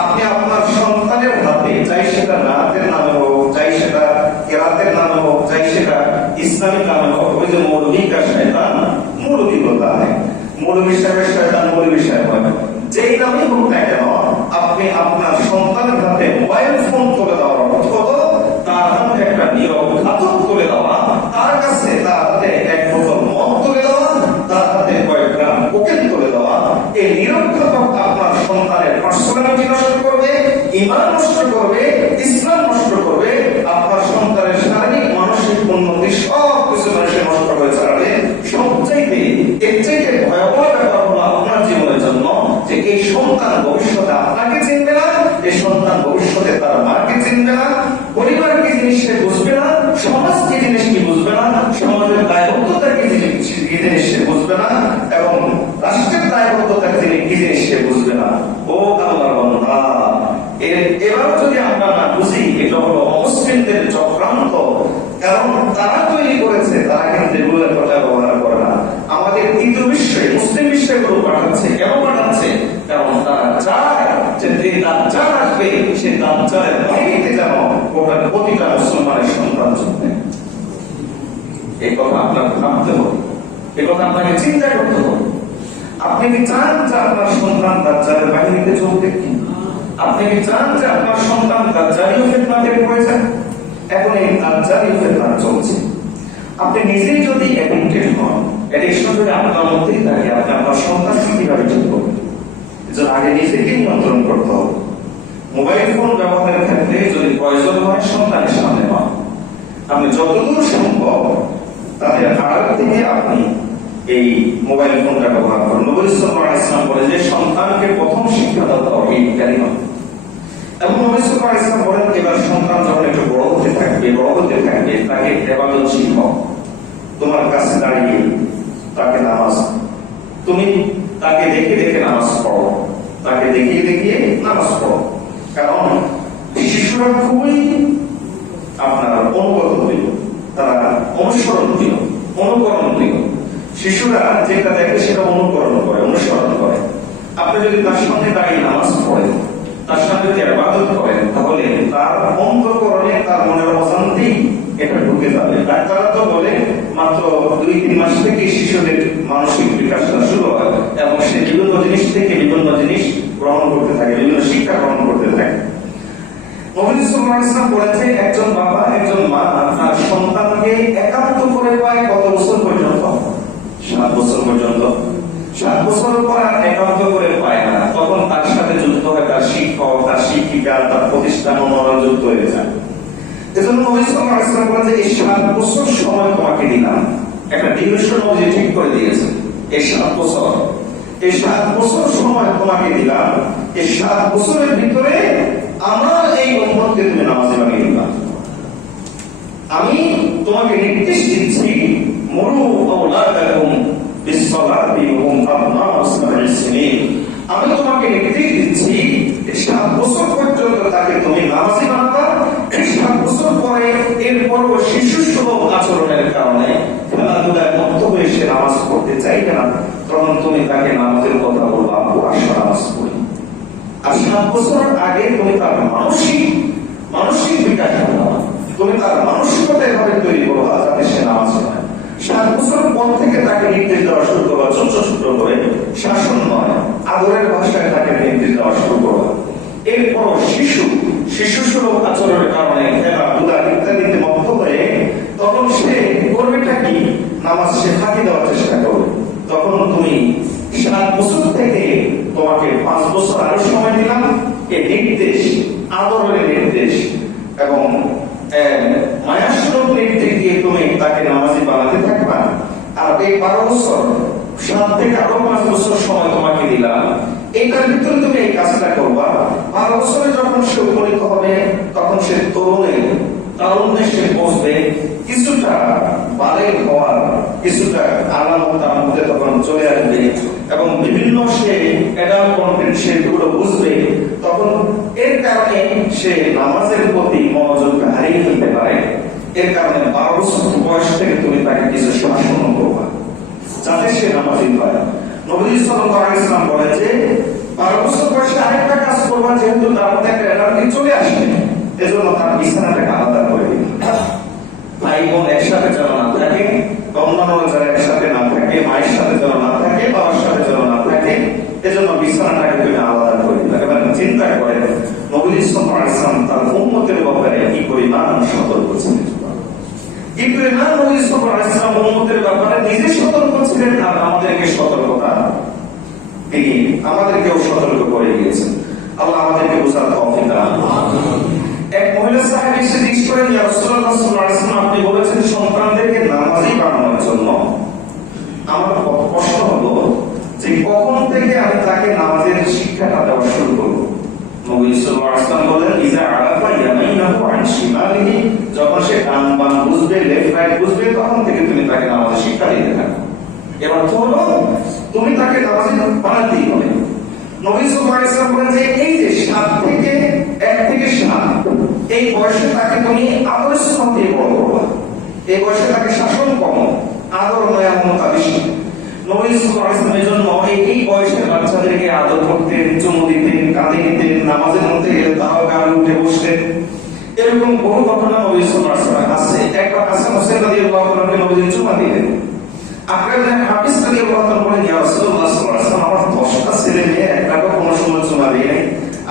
আপনি আপনার সন্তানের হাতে, চাই সেটা নাতের নামে হোক, চাই সেটা কেরাতের নামে হোক, চাই সেটা ইসলামিক নামে হোক, ওই যে মৌলবী কা শয়তান, মৌলবী বলতে হয়, মৌলভী সাহেবের শয়তান মৌলভী সাহেব হয়, যেই নামই হোক না কেন, আপনি আপনার সন্তানের হাতে মোবাইল ফোন তুলে দেওয়ার অর্থ তার হাতে একটা নিয়ম ঘাতক তুলে দেওয়া, তার কাছে তার হাতে এক বোতল মদ তুলে দেওয়া, তার হাতে কয়েক গ্রাম কোকেন তুলে দেওয়া। এই নিরক্ষক আপনার সন্তানের পার্সোনালিটি নষ্ট করবে, ঈমান নষ্ট করবে, ইসলাম নষ্ট করবে, আপনার সন্তানের শারীরিক মানসিক উন্নতি সব কিছু মানুষের নষ্ট হয়ে ছাড়বে। সবচাইতে এর চাইতে ভয়াবহ ব্যাপার হলো আপনার জীবনের জন্য যে এই সন্তান ভবিষ্যতে আপনাকে চিনবে না, এই সন্তান ভবিষ্যতে তার মাকে চিনবে না, পরিবার কি জিনিস সে বুঝবে না, সমাজ কি জিনিস কি বুঝবে না, সমাজের দায়বদ্ধতা কি জিনিস সে বুঝবে না, এবং রাষ্ট্রের দায়বদ্ধতা কি জিনিস সে বুঝবে না। ও আল্লাহর বান্দা, এবার যদি আমরা না বুঝি এটা হলো অমুসলিমদের চক্রান্ত, কারণ তারা তৈরি করেছে, তারা কিন্তু এগুলোর কথা ব্যবহার করে না। আমাদের তৃতীয় বিশ্বে মুসলিম বিশ্বে গুলো পাঠাচ্ছে, কেন পাঠাচ্ছে? কারণ তারা চায় যে দাজ্জাল আসবে, সে দাজ্জালের বাহিনীতে যেন গোটার প্রতিটা মুসলমানের সন্তান জন্মে। এই কথা আপনার ভাবতে হবে, এই কথা আপনাকে চিন্তা করতে হবে। আপনি কি চান যে আপনার সন্তান দাজ্জালের বাহিনীতে চলবে? আপনি কি চান যে আপনার সন্তান দাজ্জালীয় ফিতনাতে পড়ে যায়? এখন এই দাজ্জালীয় ফিতনা চলছে, আপনি নিজেই যদি অ্যাডিক্টেড হন, অ্যাডিকশন যদি আপনার মধ্যেই থাকে, আপনি আপনার সন্তানকে কিভাবে ঠিক করবেন? এজন্য আগে নিজেকে নিয়ন্ত্রণ করতে হবে। মোবাইল ফোন ব্যবহারের ক্ষেত্রে যদি প্রয়োজন হয় সন্তানের সামনে হন, আপনি যতদূর সম্ভব তাদের আড়াল থেকে আপনি এই মোবাইল ফোনটা ব্যবহার করেন। নবী সাল্লাল্লাহু আলাইহি ওয়াসাল্লাম বলেন যে সন্তানকে প্রথম শিক্ষা দাও তাওহীদ কালিমা। এবং নবী সাল্লাল্লাহু আলাইহি ওয়াসাল্লাম বলেন এবার সন্তান যখন একটু বড় হতে থাকবে তাকে ইবাদত শিখাও। তোমার কাছে দাঁড়িয়ে তাকে নামাজ, তুমি তাকে দেখে দেখে নামাজ পড়ো, তাকে দেখিয়ে দেখিয়ে নামাজ পড়ো। কারণ শিশুরা খুবই আপনার অনুগত প্রিয়, তারা অনুসরণ প্রিয়, অনুকরণ প্রিয়। শিশুরা যেটা দেখে সেটা অনুকরণ করে, অনুসরণ করে। আপনি যদি তার সঙ্গে দাঁড়িয়ে নামাজ পড়েন, তার সঙ্গে যদি ইবাদত করেন, তাহলে তার অন্তঃকরণে, তার মনের অশান্তি এটা ঢুকে যাবে। ডাক্তাররা তো বলে মাত্র 2-3 মাস থেকে শিশুদের মানসিক বিকাশটা শুরু হয় এবং সে বিভিন্ন জিনিস থেকে বিভিন্ন জিনিস গ্রহণ করতে থাকে, বিভিন্ন শিক্ষা গ্রহণ করতে থাকে। নবী সাল্লাল্লাহু আলাইহি ওয়াসাল্লাম বলেছে একজন বাবা, একজন মা তার সন্তানকে একান্ত করে পায় কত বছর পর্যন্ত? 7 বছর পর্যন্ত। 7 বছর পর আর একান্ত করে পায় না, তখন তার সাথে যুক্ত হয় তার শিক্ষক, তার শিক্ষিকা, তার প্রতিষ্ঠান, অন্যরা যুক্ত হয়ে যায়। এজন্য নবী সাল্লাল্লাহু আলাইহি ওয়াসাল্লাম বলেন যে এই 7 বছর সময় তোমাকে দিলাম, একটা ডিউরেশন নবী ঠিক করে দিয়েছে। এই 7 বছর, এই 7 বছর সময় তোমাকে দিলাম, এই 7 বছরের ভিতরে আমার এই উম্মতকে তুমি নামাজি বানিয়ে দিবা। আমি তোমাকে নির্দেশ দিচ্ছি মুরু আওলাদাকুম বিসসালাতি ওয়া হুম আবনাউ সাব'i সিনিন। আমি তোমাকে নির্দেশ দিচ্ছি 7 বছর পর্যন্ত তাকে তুমি নামাজি বানাবা। 7 বছর পরে এরপর শিশু সুলভ আচরণের কারণে খেলাধুলায় মত্ত হয়ে সে নামাজ পড়তে চাইবে না, তখন তুমি তাকে নামাজের কথা বলবা, আব্বু আসো নামাজ পড়ি। আর 7 বছর আগে তুমি তার মানসিক বিকাশ ঘটাবা, তুমি তার মানসিকতা এভাবে তৈরি করবা যাতে সে নামাজ পড়ে। 7 বছর পর থেকে তাকে নির্দেশ দেওয়া শুরু করবা, ছোট ছোট করে, শাসন নয়, আদরের ভাষায় তাকে নির্দেশ দেওয়া শুরু করবা। এরপর শিশু সুলভ আচরণের কারণে খেলাধুলা ইত্যাদিতে মত্ত হয়ে তখন সে করবেটা কি? নামাজ সে ফাঁকি দেওয়ার চেষ্টা করবে। তখন তুমি 7 বছর থেকে তোমাকে 5 বছর আরো সময় দিলাম, এই নির্দেশ, আদরের নির্দেশ এবং মায়াসুলভ নির্দেশ দিয়ে তুমি তাকে নামাজি বানাতে থাকবা। আর এই 12 বছর, 7 থেকে আরো 5 বছর সময় তোমাকে দিলাম, এটার ভিতরে তুমি এই কাজটা করবা। 12 বছরে যখন সে উপনীত হবে তখন সে তারুণ্যে সে বসবে, কিছুটা বালেগ হওয়ার কিছুটা আলামত তার মধ্যে তখন চলে আসবে এবং বিভিন্ন সে অ্যাডাল্ট কন্টেন্ট সেগুলো বুঝবে। তখন এর কারণে সে নামাজের প্রতি মনোযোগ হারিয়ে ফেলতে পারে। এর কারণে 12 বছর বয়স থেকে তুমি তাকে কিছু শাসন করবা যাতে সে নামাজি হয়। নবী সাল্লাল্লাহু আলাইহি ওয়াসাল্লাম বলে যে 12 বছর বয়সে আরেকটা কাজ করবা, যেহেতু তার মধ্যে একটা এনার্জি চলে আসবে, এজন্য তার বিছানাটাকে আলাদা করে দিবে। ভাই বোন একসাথে যেন না থাকে, অন্যান্য যারা একসাথে না থাকে, মায়ের সাথে যেন না থাকে, বাবার সাথে আলাইহিস সালাম উম্মতের ব্যাপারে নিজে সতর্ক ছিলেন আর আমাদেরকে সতর্কতা তিনি আমাদেরকেও সতর্ক করে দিয়েছেন। আল্লাহ আমাদেরকে বোঝার তৌফিক দান করুন। এক মহিলা সাহাবী এসে জিজ্ঞেস করেন, ইয়া রাসূলুল্লাহ সাল্লাল্লাহু আলাইহি ওয়াসাল্লাম, আপনি বলেছেন সন্তানদেরকে নামাজি বানানোর জন্য। আমার প্রশ্ন হলো যে কখন থেকে আমি তাকে নামাজের শিক্ষাটা দেওয়া শুরু করব? নবী সাল্লাল্লাহু আলাইহি ওয়াসাল্লাম বলেন, ইজা আরাফা ইয়ামিনাহু আন শিমালিহি, যখন সে ডান বাম বুঝবে, লেফট রাইট বুঝবে, তখন থেকে তুমি তাকে নামাজের শিক্ষা দিতে থাকো। এবার তো হলো তুমি তাকে নামাজি বানাতেই হবে। নবী সাল্লাল্লাহু আলাইহি ওয়াসাল্লাম বলেন যে এই যে 7 থেকে 1 থেকে 7 এই বয়সে তাকে তুমি আদর্শ দিয়ে বড় করবা। এই বয়সে তাকে শাসন কম, আদর নয় মমতা বেশি। নবী সাল্লাল্লাহু আলাইহি ওয়াসাল্লামের জন্য এই বয়সের বাচ্চাদেরকে আদর করতেন, চুমু দিতেন, কাঁধে নিতেন, নামাজের মধ্যে গেলে তাও গায়ে উঠে বসতেন। এরকম বহু ঘটনা নবী সাল্লাল্লাহু আলাইহি ওয়াসাল্লাম আছে। একবার হাসান হোসেন রাদিয়াল্লাহু আনহু নবীজি চুমা দিলেন। আপনাদের হাফিজ রাদিয়াল্লাহু আনহু বলেন, ইয়া রাসূলুল্লাহ সাল্লাল্লাহু আলাইহি ওয়াসাল্লাম, আমার 10টা ছেলে মেয়ে একটাকে কোনো সময় চুমা দেয় নাই,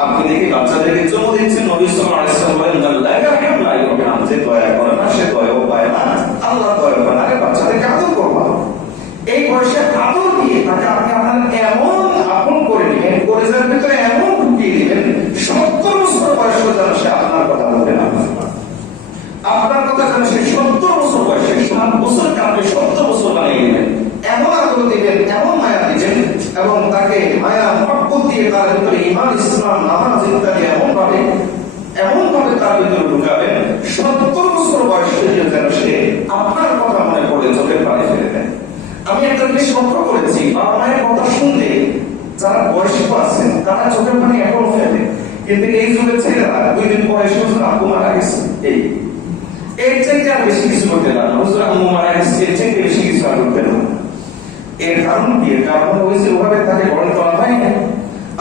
আপনি দেখি বাচ্চাদেরকে চুমু দিচ্ছেন। নবী সাল্লাল্লাহু আলাইহি ওয়াসাল্লাম বলেন, লা ইয়ারহামুল্লাহ ইয়ারহাম, যে দয়া করে না সে দয়াও পায় না, আল্লাহ দয়া করে না। আরে বাচ্চাদেরকে আদর করবা। এই বয়সে আদর দিয়ে তাকে আপনি আপনার এমন আপন করে নেবেন, কলেজের ভিতরে এমন ঢুকিয়ে দিবেন, 70 বছর বয়স যেন সে আপনার কথা বলবে না, আপনার কথা যেন সে 70 বছর বয়সে 7 বছরকে আপনি 70 বছর বানিয়ে দিবেন। এমন আদর দিবেন, এমন মায়া দিবেন, এবং তাকে মায়া মহব্বত দিয়ে তার ভিতরে ঈমান, ইসলাম, নামাজ ইত্যাদি এমন ভাবে তার ভিতরে ঢুকাবেন, 70 বছর বয়সে যেন সে আপনার কথা মনে করে চোখের পানি ফেলে দেয়। আমি একটা জিনিস লক্ষ্য করেছি, বাবা মায়ের কথা শুনলে যারা বয়স্ক আছেন তারা চোখের পানি এখন ফেলে, কিন্তু এই যুগের ছেলেরা 2 দিন পরে এসে আব্বু মারা গেছে, এর চাইতে আর বেশি কিছু করতে পারে না, হুজুর আম্মু মারা গেছে, এর চাইতে বেশি কিছু আর করতে না। এর কারণ কি? এর কারণ হয়েছে ওভাবে তাকে গড়ে তোলা হয় না।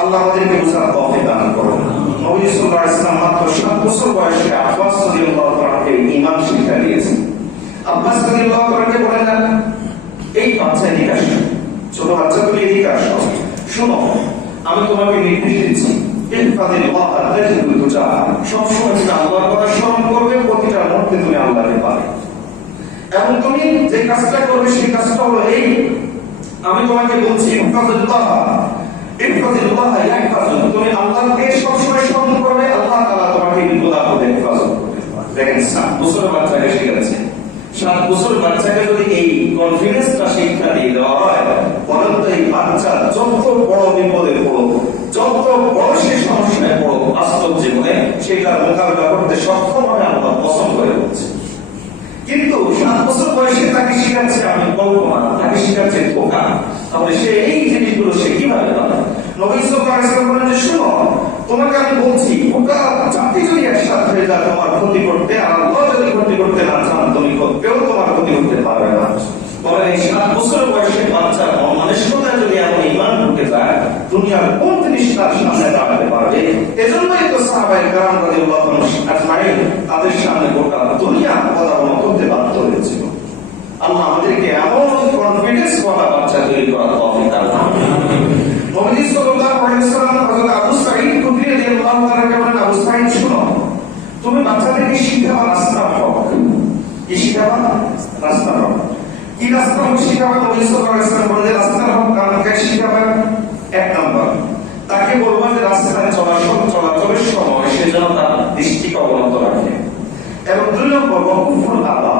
আল্লাহ আমাদেরকে বোঝার তৌফিক দান করুন। নবী সাল্লাল্লাহু আলাইহি ওয়াসাল্লাম মাত্র 7 বছর বয়সে আব্বাস রাদিয়াল্লাহু তাআলাকে ঈমান শিক্ষা দিয়েছেন। আব্বাস রাদিয়াল্লাহু তাআলাকে বলেন, এই বাচ্চা এদিকে আসো, ছোট বাচ্চা তুমি এদিকে আসো, শোনো আমি তোমাকে নির্দেশ দিচ্ছি, সবসময় তুমি আল্লাহর কথা স্মরণ করবে, প্রতিটা মুহূর্তে তুমি আল্লাহকে পাবে। এবং তুমি যে কাজটা করবে সেই কাজটা হলো এই, আমি তোমাকে বলছি তুমি আল্লাহকে সবসময় স্মরণ করবে, আল্লাহ তাআলা তোমাকে বিপদ আপদে হেফাজত করবে। দেখেন 7 বছরের বাচ্চাকে শিখাচ্ছে। 7 বছরের বাচ্চাকে যদি এই কনফিডেন্সটা শিক্ষা দিয়ে দেওয়া হয়, বলেন তো এই বাচ্চা যত বড় বিপদে পড়ুক, যত বড় সে সমস্যায় পড়ুক বাস্তব জীবনে, সেটার মোকাবিলা করতে সক্ষম হবে আল্লাহ পছন্দ করে বলছে। কিন্তু 7 বছর বয়সে তাকে শিখাচ্ছে আমি কল্পনা, তাকে শিখাচ্ছে ধোঁকা, তাহলে সে এই জিনিসগুলো সে কিভাবে পাবে? নবী সাল্লাল্লাহু আলাইহি ওয়াসাল্লাম বলেন যে শোনো, তোমাকে আমি বলছি ওটা চাকরি যদি একসাথে হয়ে যায় তোমার ক্ষতি করতে, আর আল্লাহ যদি ক্ষতি করতে না চান তুমি কেউ তোমার ক্ষতি করতে পারবে না। তবে এই 7 বছর বয়সে বাচ্চার মানসিকতায় যদি এমন ঈমান ঢুকে যায়, দুনিয়ার কোন জিনিস তার সামনে দাঁড়াতে পারবে? এজন্যই তো সাহাবায়ে কেরাম রাদিয়াল্লাহু আজমাইন তাদের সামনে গোটা দুনিয়া পদার্পণ করতে বাধ্য হয়েছিল। আল্লাহ আমাদেরকে এমন কনফিডেন্স ওয়ালা বাচ্চা তৈরি করার তৌফিক দান করুন। নবী সাল্লাল্লাহু আলাইহি ওয়াসাল্লাম হযরত আবু সাঈদ খুদরি রাদিয়াল্লাহু তাআলাকে বলেন, আবু সাঈদ শোনো, তুমি বাচ্চাদেরকে শিখাবা রাস্তা হক। কি শিখাবা? রাস্তা হক। কি রাস্তা হক শিখাবা? নবী সাল্লাল্লাহু আলাইহি ওয়াসাল্লাম বলেন রাস্তা হক কাকে শিখাবা? 1 নম্বর, তাকে বলবা যে রাস্তায় চলাচলের সময় সে যেন তার দৃষ্টিকে অবনত রাখে। এবং 2 নম্বর, ওয়াকুফুল আদা,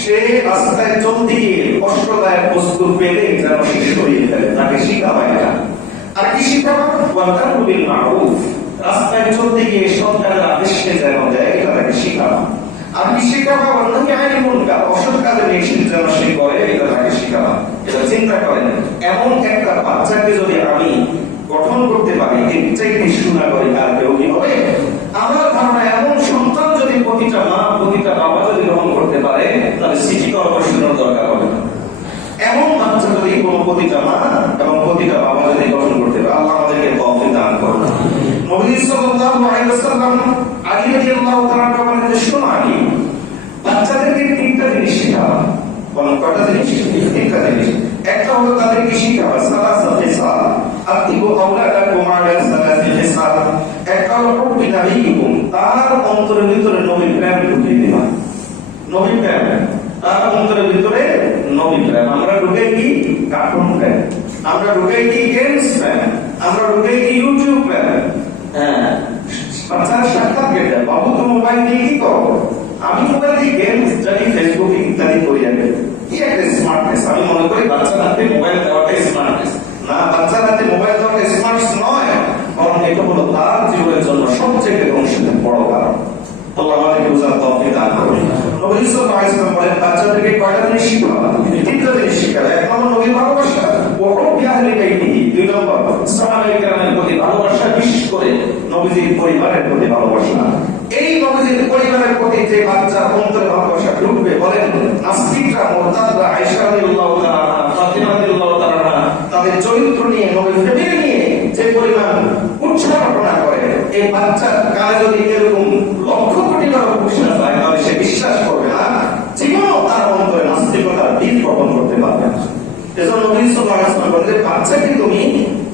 সে রাস্তায় চলতে গিয়ে কষ্টদায়ক বস্তু পেলে যেন সে সরিয়ে ফেলে, তাকে শিখাবা এটা। আর কি শিখাবা? ওয়াতারু বিল মারুফ, রাস্তায় চলতে গিয়ে সৎকারের আদেশকে যেন দেয়, এটা তাকে শিখাবা। আর কি শিখাবা? ওয়ানাহি আনিল মুনকার, অসৎ কাজের নিষেধ যেন সে করে, এটা তাকে শিখাবা। এটা চিন্তা করেন, এমন একটা বাচ্চাকে যদি আমি গঠন করতে পারি, এর চাইতে সুনাগরিক আর কেউ কি হবে? আমার ধারণা এমন সন্তান যদি প্রতিটা মা প্রতিটা বাবা যদি গ্রহণ করতে পারে, তাহলে সিটি কর্পোরেশনের দরকার হবে না। এমন বাচ্চা যদি কোনো প্রতিটা মা এবং প্রতিটা বাবা যদি গঠন করতে পারে, আল্লাহ আমাদেরকে তৌফিক দান করুন। নবী সাল্লাল্লাহু আলাইহি ওয়াসাল্লাম আলী রাদিয়াল্লাহু তাআলা বলেন যে শোনো, আলী বাচ্চাদেরকে 3টা জিনিস শেখাবা। বলেন কয়টা জিনিস? 3টা জিনিস। একটা হলো তাদেরকে শিখাবা সালাসা ফিসাল, আতিবু আওলাদাকুম আলা সালাসি ফিসাল। একটা হলো হুব্বি নাবিয়িকুম, তার অন্তরের ভিতরে নবীর প্রেম ঢুকিয়ে দিবা। নবীর প্রেম তার অন্তরের ভিতরে আমরা ঢুকাই কি গেমস ফ্যান, আমরা ঢুকাই কি ইউটিউব ফ্যান। হ্যাঁ, বাচ্চারা সাক্ষাৎ কেটে বাবু তো মোবাইল দিয়ে কি করো, আমি মোবাইল দিয়ে গেম জানি, ফেসবুক ইত্যাদি করি। আগে কি একটা স্মার্টনেস, আমি মনে করি বাচ্চার হাতে মোবাইল দেওয়াটা স্মার্টনেস না, বাচ্চার হাতে মোবাইল দেওয়াটা স্মার্ট নয়, কারণ এটা হলো তার জীবনের জন্য সবচেয়ে ধ্বংসের বড় কারণ। আল্লাহ আমাদেরকে বুঝার তৌফিক দান করুন। নবী সাল্লাল্লাহু আলাইহি ওয়াসাল্লাম বলেন বাচ্চাদেরকে কয়টা জিনিস শিখাবা, তিনটা জিনিস শিখাবে। এক নম্বর নবীর ভালোবাসা, ওহব্বি আহলি বাইতিহি। দুই নম্বর সাহাবায়ে কেরামের প্রতি ভালোবাসা, বিশেষ করে নবীজির পরিবারের প্রতি ভালোবাসা। এই নবীজির পরিবারের প্রতি যে বাচ্চার অন্তরে ভালোবাসা ঢুকবে, বলেন নাস্তিকরা, মুরতাদরা, আয়েশা রাদিয়াল্লাহু তাআলা, ফাতিমা রাদিয়াল্লাহু তাআলা তাদের চরিত্র নিয়ে, নবীর ফ্যামিলি নিয়ে যে পরিমাণ উৎসাহ ঘটনা করে, এই বাচ্চার কানে যদি এরকম লক্ষ কোটি টাকা ঘোষণা যায়, তাহলে সে বিশ্বাস করবে না, জীবনও তার অন্তরে নাস্তিকতার বীজ বপন করতে পারবে না। এজন্য নবী সাল্লাল্লাহু আলাইহি ওয়াসাল্লাম বলেন বাচ্চাকে তুমি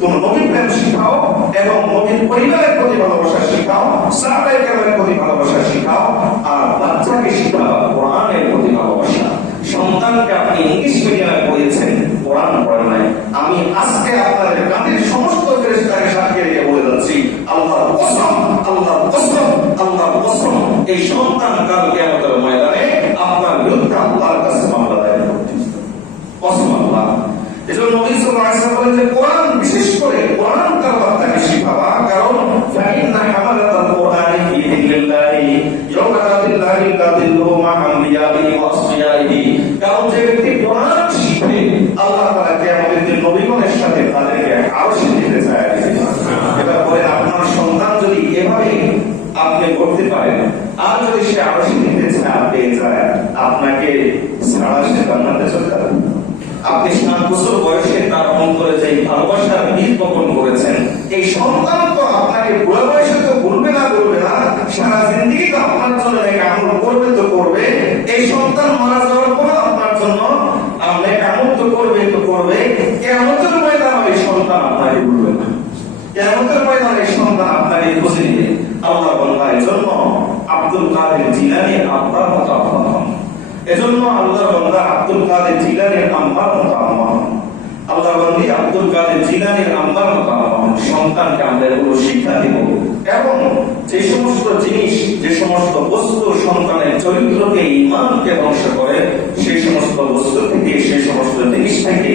তোমার নবীর প্রেম শিখাও এবং নবীর পরিবারের প্রতি ভালোবাসা শিখাও, সাহাবায়ে কেরামের প্রতি ভালোবাসা শিখাও, আর বাচ্চাকে শিখাও কোরআনের প্রতি ভালোবাসা। সন্তানকে আপনি ইংলিশ মিডিয়ামে পড়িয়েছেন, কোরআন পড়েন নাই। আমি আজকে আপনাদের কানের সমস্ত ফেরেশতাকে সাক্ষী রেখে বলে যাচ্ছি, আল্লাহর কসম, আল্লাহর কসম, আল্লাহর কসম, এই সন্তান কাল কিয়ামতের ময়দানে আপনার বিরুদ্ধে আল্লাহর কাছে মামলা দায়ের করবে। কসম আল্লাহ। এজন্য নবী সাল্লাল্লাহু আলাইহি ওয়াসাল্লাম বলেন যে কোরআন, বিশেষ করে কোরআন তেলাওয়াত তাকে শিখাবা, কারণ ফাইন্না হামালাতাল কোরআনি ফি দিল্লিল্লাহি ইয়াউমাল্লাহি ইয়াদিল্লু মা আমবিয়াইহি ওয়া আসফিয়াইহি। কারণ যে ব্যক্তি কোরআন শিখবে, আল্লাহ তাআলা কিয়ামতের দিন নবীগণের সাথে তাদেরকে আরশে দিতে চায়। এবার বলেন আপনার সন্তান যদি এভাবে আপনি করতে পারেন, আর যদি সে আরশে দিতে চায় পেয়ে যায়, আপনাকে ছাড়া সে জান্নাতে চলে যাবে। আপনি 7 বছর বয়সে তার অন্তরে যে ভালোবাসার বীজ বপন করেছেন, এই সন্তান তো আপনাকে বুড়া বয়সে তো ভুলবে না, সারা জিন্দেগি তো আপনার জন্য এক আমল করবে তো করবে। এই সন্তান মারা যাওয়ার পর আপনার জন্য আপনি আমল তো করবে তো করবে। কিয়ামতের ময়দানে এই সন্তান আপনাকে ভুলবে না, কিয়ামতের ময়দানে এই সন্তান আপনাকে খুঁজে নেবে। আল্লাহ বলেন এজন্য আব্দুল কাদের জিলানী আপনার মতো আপন হন। এজন্য আল্লাহর বান্দা আব্দুল কাদের জিলানীর আম্মার মতো আম্মা হন। আল্লাহর বান্দী আব্দুল কাদের জিলানীর আম্মার মতো আম্মা হন। সন্তানকে আমরা এগুলো শিক্ষা দিব, এবং যে সমস্ত জিনিস, যে সমস্ত বস্তু সন্তানের চরিত্রকে, ঈমানকে ধ্বংস করে, সেই সমস্ত বস্তু থেকে, সেই সমস্ত জিনিস থেকে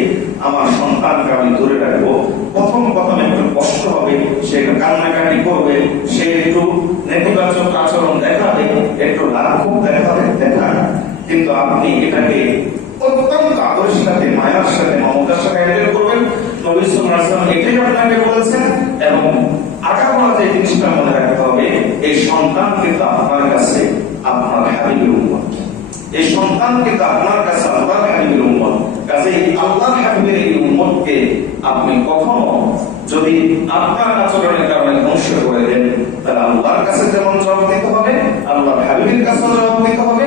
আমার সন্তানকে আমি দূরে রাখবো। প্রথম একটু কষ্ট হবে, সে কান্নাকাটি করবে, সে একটু নেতিবাচক আচরণ দেখাবে, একটু লাঘব দেখাবে, কিন্তু আপনি এটাকে অত্যন্ত আদর্শের সাথে, মায়ার সাথে, মমতার সাথে হ্যান্ডেল করবেন। নবী সাল্লাল্লাহু আলাইহি ওয়াসাল্লাম এটাই আপনাকে বলেছেন। এবং আগাগোড়া যে জিনিসটা মনে রাখতে হবে, এই সন্তান কিন্তু আপনার কাছে আপনার হাবিবের উম্মত, এই সন্তান কিন্তু আপনার কাছে আল্লাহর হাবিবের উম্মত। কাজেই আল্লাহর হাবিবের এই উম্মতকে আপনি কখনো যদি আপনার আচরণের কারণে ধ্বংস করে দেন, তাহলে আল্লাহর কাছে যেমন জবাব দিতে হবে, আল্লাহর হাবিবের কাছেও জবাব দিতে হবে,